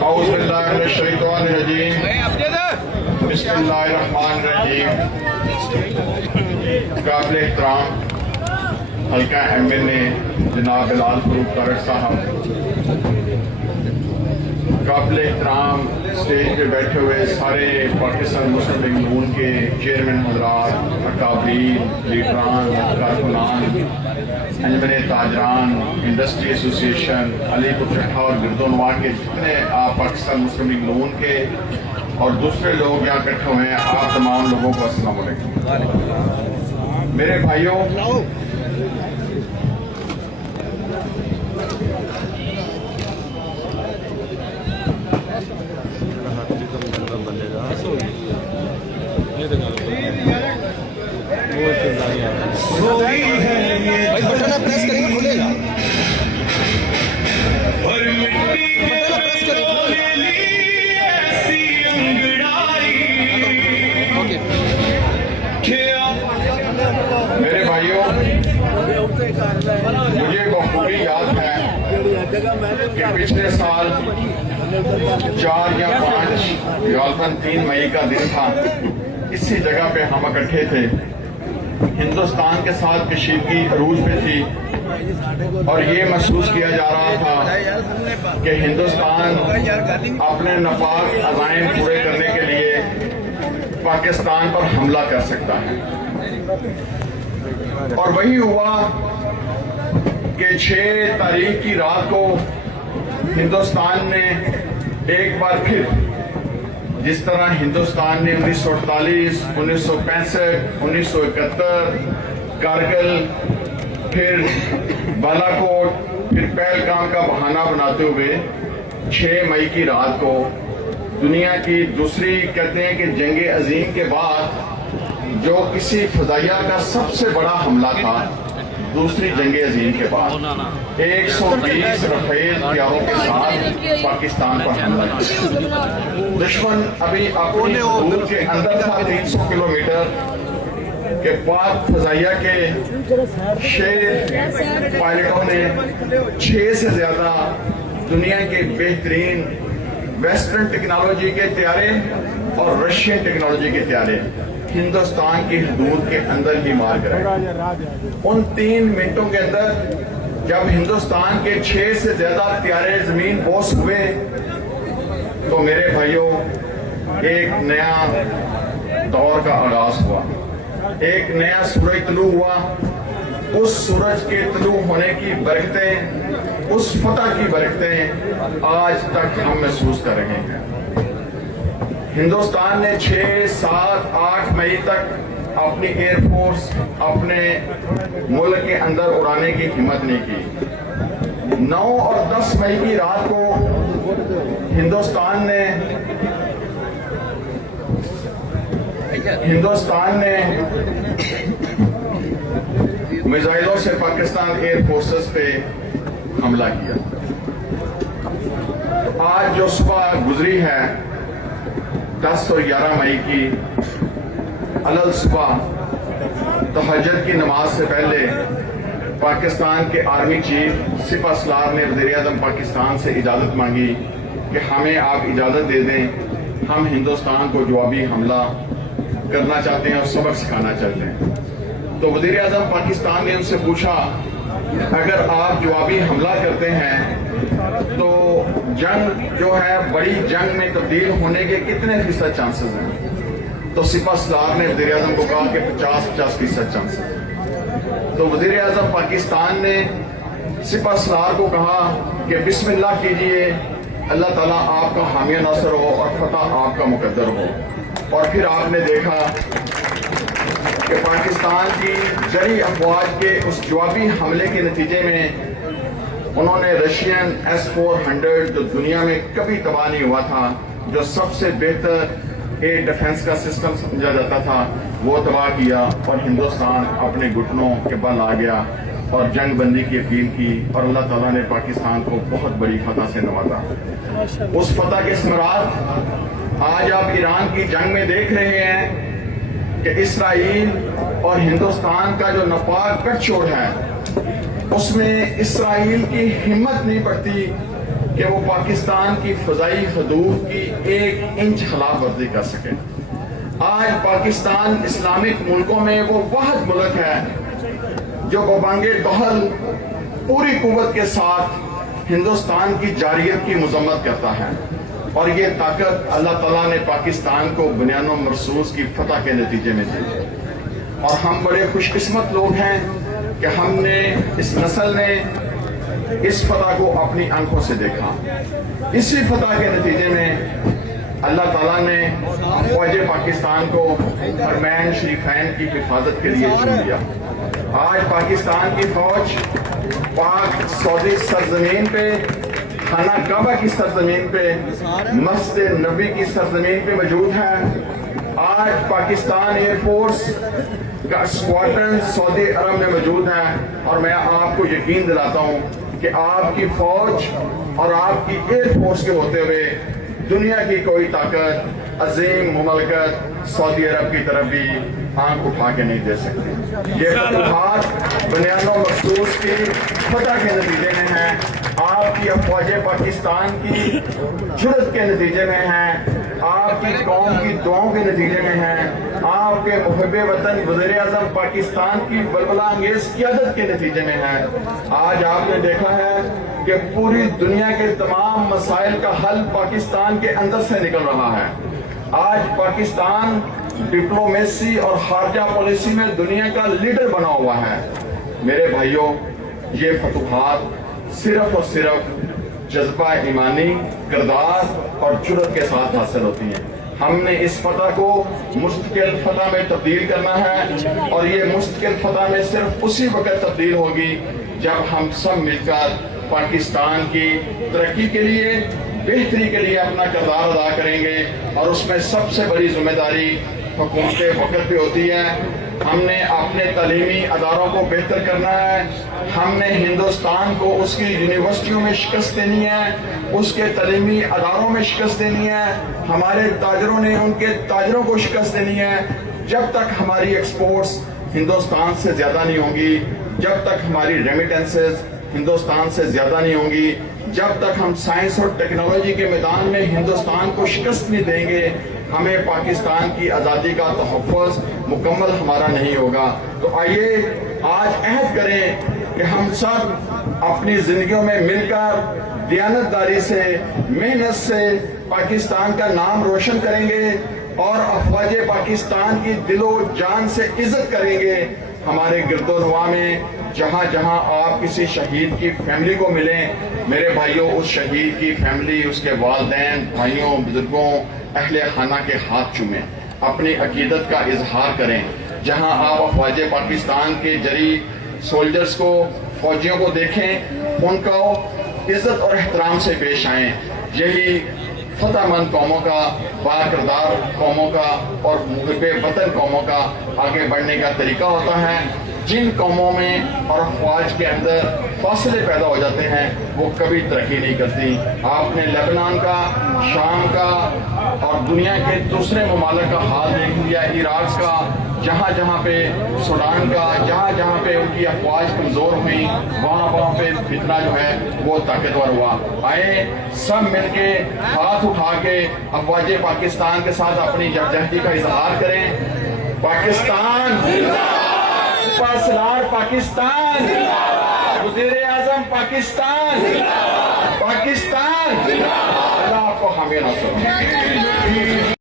اعوذ باللہ من الشیطان الرجیم بسم اللہ الرحمن الرحیم. قابل احترام حلقہ ایم این اے جناب بلال فروخ تارڑ صاحب، قابل احترام اسٹیج پہ بیٹھے ہوئے سارے پاکستان مسلم لیگ نون کے چیئرمین حضرات، اکابرین، لیڈران، کارکنان، انجمن تاجران، انڈسٹری ایسوسی ایشن، علی پور چٹھا اور گردونوا کے جتنے آپ پاکستان مسلم لیگ نون کے اور دوسرے لوگ یہاں اکٹھے ہوئے ہیں، آپ تمام لوگوں کو السلام علیکم. میرے بھائیوں، میرے بھائیوں، مجھے بخوبی یاد ہے کہ پچھلے سال 4 یا 5 غالباً 3 مئی کا دن تھا، اسی جگہ پہ ہم اکٹھے تھے. ہندوستان کے ساتھ کشیدگی عروج پہ تھی اور یہ محسوس کیا جا رہا تھا کہ ہندوستان اپنے نفاذ عزائم پورے کرنے کے لیے پاکستان پر حملہ کر سکتا ہے. اور وہی ہوا کہ 6 تاریخ کی رات کو ہندوستان نے ایک بار پھر، جس طرح ہندوستان نے 1948، 1965، 1971، کارگل، پھر بالا کوٹ، پھر پہلگام کا بہانہ بناتے ہوئے 6 مئی کی رات کو دنیا کی دوسری، کہتے ہیں کہ جنگ عظیم کے بعد جو کسی فضائیہ کا سب سے بڑا حملہ تھا، دوسری جنگ عظیم کے بعد 120 رفیل طیاروں کے ساتھ پاکستان پر حملہ کیا. دشمن ابھی اپنی حدود کے اندر تھا. 300 کلومیٹر کے پاک فضائیہ کے 6 پائلٹوں نے 6 سے زیادہ دنیا کے بہترین ویسٹرن ٹیکنالوجی کے طیارے اور رشین ٹیکنالوجی کے طیارے ہندوستان کی حدود کے اندر ہی مار گئے. ان 3 منٹوں کے اندر جب ہندوستان کے 6 سے زیادہ طیارے زمین بوس ہوئے تو میرے بھائیوں ایک نیا دور کا آغاز ہوا، ایک نیا سورج طلوع ہوا. اس سورج کے طلوع ہونے کی برکتیں، اس فتح کی برکتیں آج تک ہم محسوس کر رہے ہیں. ہندوستان نے 6، 7، 8 مئی تک اپنی ایئر فورس اپنے ملک کے اندر اڑانے کی ہمت نہیں کی. 9 اور 10 مئی کی رات کو ہندوستان نے میزائلوں سے پاکستان ایئر فورسز پہ حملہ کیا. آج جو صبح گزری ہے 10 اور 11 مئی کی، علل صبح تہجد کی نماز سے پہلے پاکستان کے آرمی چیف سپہ سالار نے وزیر اعظم پاکستان سے اجازت مانگی کہ ہمیں آپ اجازت دے دیں، ہم ہندوستان کو جوابی حملہ کرنا چاہتے ہیں اور سبق سکھانا چاہتے ہیں. تو وزیر اعظم پاکستان نے ان سے پوچھا، اگر آپ جوابی حملہ کرتے ہیں تو جنگ جو ہے بڑی جنگ میں تبدیل ہونے کے کتنے فیصد چانسز ہیں؟ تو سپہ سالار نے وزیر اعظم کو کہا کہ 50% چانسز. تو وزیر اعظم پاکستان نے سپہ سالار کو کہا کہ بسم اللہ کیجئے، اللہ تعالیٰ آپ کا حامی ناصر ہو اور فتح آپ کا مقدر ہو. اور پھر آپ نے دیکھا کہ پاکستان کی جری افواج کے اس جوابی حملے کے نتیجے میں انہوں نے رشین S-400 جو دنیا میں کبھی تباہ نہیں ہوا تھا، جو سب سے بہتر ایئر ڈیفنس کا سسٹم سمجھا جاتا تھا، وہ تباہ کیا اور ہندوستان اپنے گھٹنوں کے بل آ گیا اور جنگ بندی کی اپیل کی اور اللہ تعالیٰ نے پاکستان کو بہت بڑی فتح سے نوازا. اس فتح کے ثمرات آج آپ ایران کی جنگ میں دیکھ رہے ہیں کہ اسرائیل اور ہندوستان کا جو ناپاک گٹھ جوڑ ہے، اس میں اسرائیل کی ہمت نہیں پڑتی کہ وہ پاکستان کی فضائی حدود کی 1 انچ خلاف ورزی کر سکے۔ آج پاکستان اسلامک ملکوں میں وہ واحد ملک ہے جو ببانگ دہل پوری قوت کے ساتھ ہندوستان کی جارحیت کی مذمت کرتا ہے، اور یہ طاقت اللہ تعالیٰ نے پاکستان کو بنیان و مرصوص کی فتح کے نتیجے میں دی، اور ہم بڑے خوش قسمت لوگ ہیں کہ ہم نے اس نسل نے اس فتح کو اپنی آنکھوں سے دیکھا۔ اسی فتح کے نتیجے میں اللہ تعالیٰ نے فوج پاکستان کو حرمین شریفین کی حفاظت کے لیے چن لیا۔ آج پاکستان کی فوج پاک سعودی سرزمین پہ، خانہ کعبہ کی سرزمین پہ، مسجد نبی کی سرزمین پہ موجود ہے۔ آج پاکستان ایئر فورس کا اسکواڈرن سعودی عرب میں موجود ہے، اور میں آپ کو یقین دلاتا ہوں کہ آپ کی فوج اور آپ کی ایئر فورس کے ہوتے ہوئے دنیا کی کوئی طاقت عظیم مملکت سعودی عرب کی طرف بھی آنکھ اٹھا کے نہیں دے سکتی۔ یہ فتوحات بنیان و مرصوص کی فتح کے نتیجے میں ہیں، آپ کی افواج پاکستان کی جرأت کے نتیجے میں ہیں، آپ کی قوم کی دعاؤں کے نتیجے میں ہیں، آپ کے محب وطن وزیر اعظم پاکستان کی بلبلہ انگیز قیادت کے نتیجے میں ہیں۔ آج آپ نے دیکھا ہے کہ پوری دنیا کے تمام مسائل کا حل پاکستان کے اندر سے نکل رہا ہے۔ آج پاکستان ڈپلومیسی اور خارجہ پالیسی میں دنیا کا لیڈر بنا ہوا ہے۔ میرے بھائیوں، یہ فتوحات صرف اور صرف جذبہ ایمانی، کردار اور جرأت کے ساتھ حاصل ہوتی ہیں۔ ہم نے اس فتح کو مستقل فتح میں تبدیل کرنا ہے، اور یہ مستقل فتح میں صرف اسی وقت تبدیل ہوگی جب ہم سب مل کر پاکستان کی ترقی کے لیے، بہتری کے لیے اپنا کردار ادا کریں گے، اور اس میں سب سے بڑی ذمہ داری حکومت وقت پہ ہوتی ہے۔ ہم نے اپنے تعلیمی اداروں کو بہتر کرنا ہے، ہم نے ہندوستان کو اس کی یونیورسٹیوں میں شکست دینی ہے، اس کے تعلیمی اداروں میں شکست دینی ہے، ہمارے تاجروں نے ان کے تاجروں کو شکست دینی ہے۔ جب تک ہماری ایکسپورٹس ہندوستان سے زیادہ نہیں ہوں گی، جب تک ہماری ریمیٹنسز ہندوستان سے زیادہ نہیں ہوں گی، جب تک ہم سائنس اور ٹیکنالوجی کے میدان میں ہندوستان کو شکست نہیں دیں گے، ہمیں پاکستان کی آزادی کا تحفظ مکمل ہمارا نہیں ہوگا۔ تو آئیے آج عہد کریں کہ ہم سب اپنی زندگیوں میں مل کر دیانتداری سے، محنت سے پاکستان کا نام روشن کریں گے، اور افواج پاکستان کی دل و جان سے عزت کریں گے۔ ہمارے گرد و نواح میں جہاں جہاں آپ کسی شہید کی فیملی کو ملیں، میرے بھائیوں، اس شہید کی فیملی، اس کے والدین، بھائیوں، بزرگوں، اہل خانہ کے ہاتھ چومیں، اپنی عقیدت کا اظہار کریں۔ جہاں آپ افواج پاکستان کے جری سولجرز کو، فوجیوں کو دیکھیں، ان کو عزت اور احترام سے پیش آئیں۔ یہی فتح مند قوموں کا، باکردار قوموں کا اور محب وطن قوموں کا آگے بڑھنے کا طریقہ ہوتا ہے۔ جن قوموں میں اور افواج کے اندر فاصلے پیدا ہو جاتے ہیں، وہ کبھی ترقی نہیں کرتی۔ آپ نے لبنان کا، شام کا اور دنیا کے دوسرے ممالک کا حال دیکھ لیا، عراق کا، جہاں جہاں پہ سوڈان کا، جہاں جہاں پہ ان کی افواج کمزور ہوئی، وہاں پہ فتنہ جو ہے وہ طاقتور ہوا۔ آئے سب مل کے ہاتھ اٹھا کے افواج پاکستان کے ساتھ اپنی یکجہتی کا اظہار کریں۔ پاکستان، سپاسلار پاکستان، وزیر اعظم پاکستان، پاکستان، اللہ آپ کو حامی نصر۔